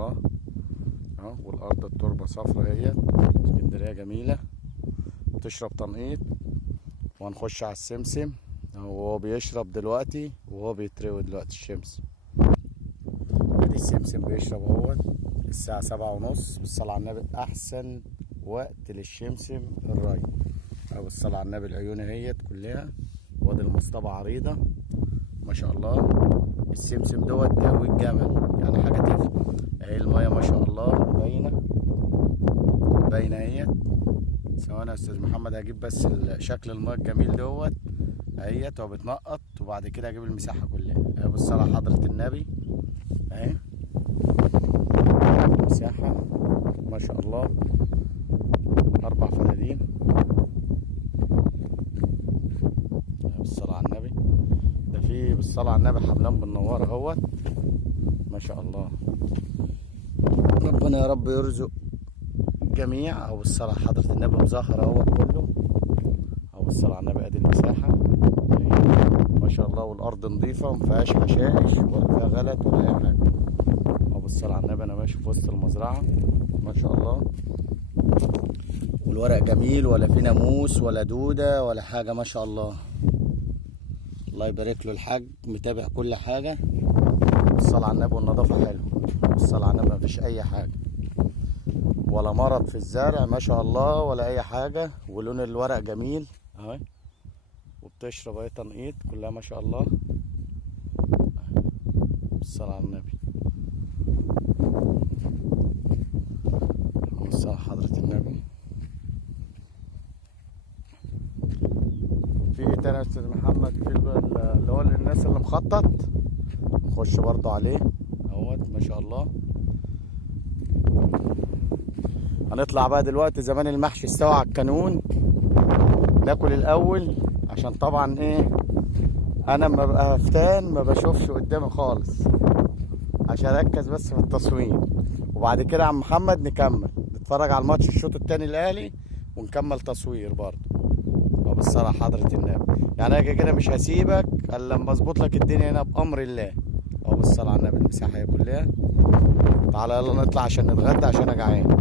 الله اهو. والارض التربه صفرا اهيت. اسكندريه جميله تشرب تنقيط. وهنخش على السمسم وهو بيشرب دلوقتي وهو بيتروي دلوقتي الشمس. ادي السمسم بيشرب اهوت. الساعه 7:30 بالصلاه على النبي. احسن وقت للشمسم الري. او بالصلاه على النبي العيون اهيت كلها. وادي المصطبه عريضه ما شاء الله. السمسم دوت تقوي الجمل يعني حاجه تفرق. اهي الميه ما شاء الله باينه اهيت. ثواني يا استاذ محمد هجيب بس شكل الميه الجميل دوت اهيت. هو بتنقط وبعد كده هجيب المساحه كلها. اهي بالصلاه على حضره النبي اهي مساحه ما شاء الله. 4 فدادين بالصلاه على النبي. ده في بالصلاه على النبي حملان بالنوار اهوت ما شاء الله. ربنا يا رب يرزق جميع. او بالصلاه على حضره النبي مظهر اهوت كله. او بالصلاه على النبي ادي المساحه ما شاء الله. والارض نظيفه مفيهاش حشائش ولا فيها غلط ولا اي حاجه. او بالصلاه على النبي انا ماشي في وسط المزرعه ما شاء الله. والورق جميل ولا في ناموس ولا دوده ولا حاجه ما شاء الله. الله يبارك له الحاج متابع كل حاجه. الصلاه على النبي والنظافه حلوه. الصلاه على النبي مفيش اي حاجه ولا مرض في الزرع ما شاء الله ولا اي حاجه. ولون الورق جميل اهي. وبتشرب اهي تنقيط كلها ما شاء الله. الصلاة على النبي. الصلاة على حضرة النبي. في ايه تاني يا استاذ محمد؟ في اللي هو للناس اللي مخطط نخش برضو عليه اهوت ما شاء الله. هنطلع بقى دلوقتي. زمان المحشي استوى على الكانون. ناكل الاول عشان طبعا ايه انا لما ببقى هفتان ما بشوفش قدامي خالص عشان اركز بس في التصوير. وبعد كده يا عم محمد نكمل نتفرج على الماتش الشوط التاني الاهلي ونكمل تصوير برضه. وبالصلاة على حضرة النبي يعني انا كده مش هسيبك الا لما اظبط لك الدنيا هنا بامر الله. وبالصلاة على النبي المساحة هي كلها. تعالى يلا نطلع عشان نتغدى عشان انا جعان.